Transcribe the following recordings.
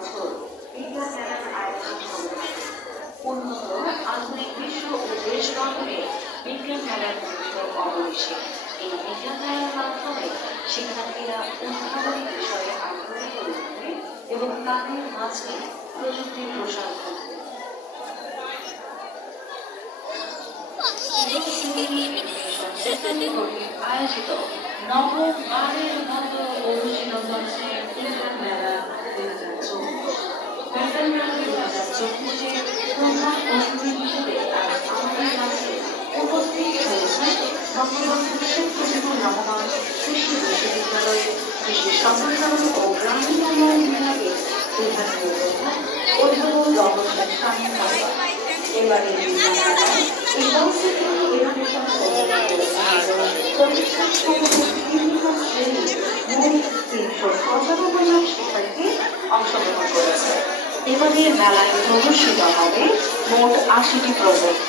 বছর বিজ্ঞান মেলার আয়োজন করে থাকে। উন্নত আধুনিক বিশ্ব ও দেশ গঠনে বিজ্ঞান মেলার গুরুত্ব অপরিসীম। এই বিজ্ঞান মেলার মাধ্যমে শিক্ষার্থীরা উদ্ভাবনী বিষয়ে আগ্রহী হয়ে ওঠে এবং তাদের মাঝে প্রযুক্তির প্রসার ঘটে। আয়োজিত নবমবারের মতো অনুষ্ঠিত হচ্ছে বিজ্ঞান মেলা 2024। বিজ্ঞান মেলা 2024-এর প্রধান অতিথি হিসেবে আজ আমাদের মাঝে উপস্থিত হয়েছে বঙ্গবন্ধু শেখ মুজিবুর রহমান কৃষি বিশ্ববিদ্যালয়ের কৃষি সম্প্রসারণ ও গ্রামীণ উন্নয়ন বিভাগের বিভাগীয় প্রধান অধ্যাপক রহমান শামীম হাসান। এবারের বিজ্ঞান মেলায় ইউনিভার্সিটি এডুকেশন প্রতিষ্ঠান সমূহের বিভিন্ন শ্রেণীর মোট 395 জন শিক্ষার্থী অংশগ্রহণ করেছে। এবারের মেলায় প্রদর্শিত হবে মোট 80টি প্রজেক্ট।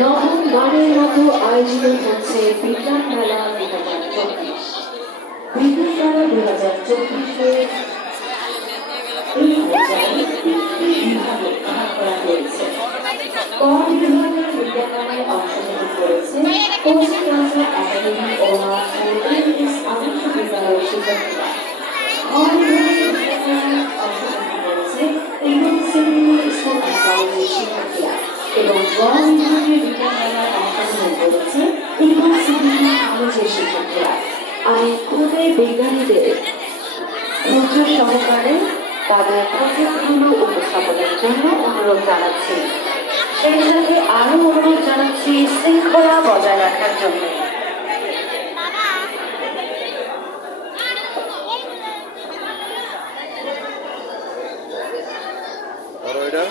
নবমবারের মতো আয়োজিত হচ্ছে বিজ্ঞান মেলা 2024। বিজ্ঞান মেলা 2024-এর এই পর্যায়ে 3টি বিভাগে ভাগ করা হয়েছে। ক বিভাগের বিজ্ঞান মেলায় অংশগ্রহণ করেছে কোচিং ক্লাসের একাডেমি ও এমএস আদর্শ বিদ্যালয়ের শিক্ষার্থীরা। খ বিভাগের বিজ্ঞান মেলায় অংশগ্রহণ করেছে ইউনিয়ন সেকেন্ডারি স্কুল অ্যান্ড কলেজের শিক্ষার্থীরা এবং গ বিভাগের বিজ্ঞান মেলায় অংশগ্রহণ করেছে ইউনিভার্সিটি কলেজের শিক্ষার্থীরা। আমি খুদে বিজ্ঞানীদের ধৈর্য সহকারে তাদের প্রজেক্টগুলো উপস্থাপনের জন্য অনুরোধ জানাচ্ছি। সেই সাথে আরো অনুরোধ জানাচ্ছি শৃঙ্খলা বজায় রাখার জন্য। আর ওইটা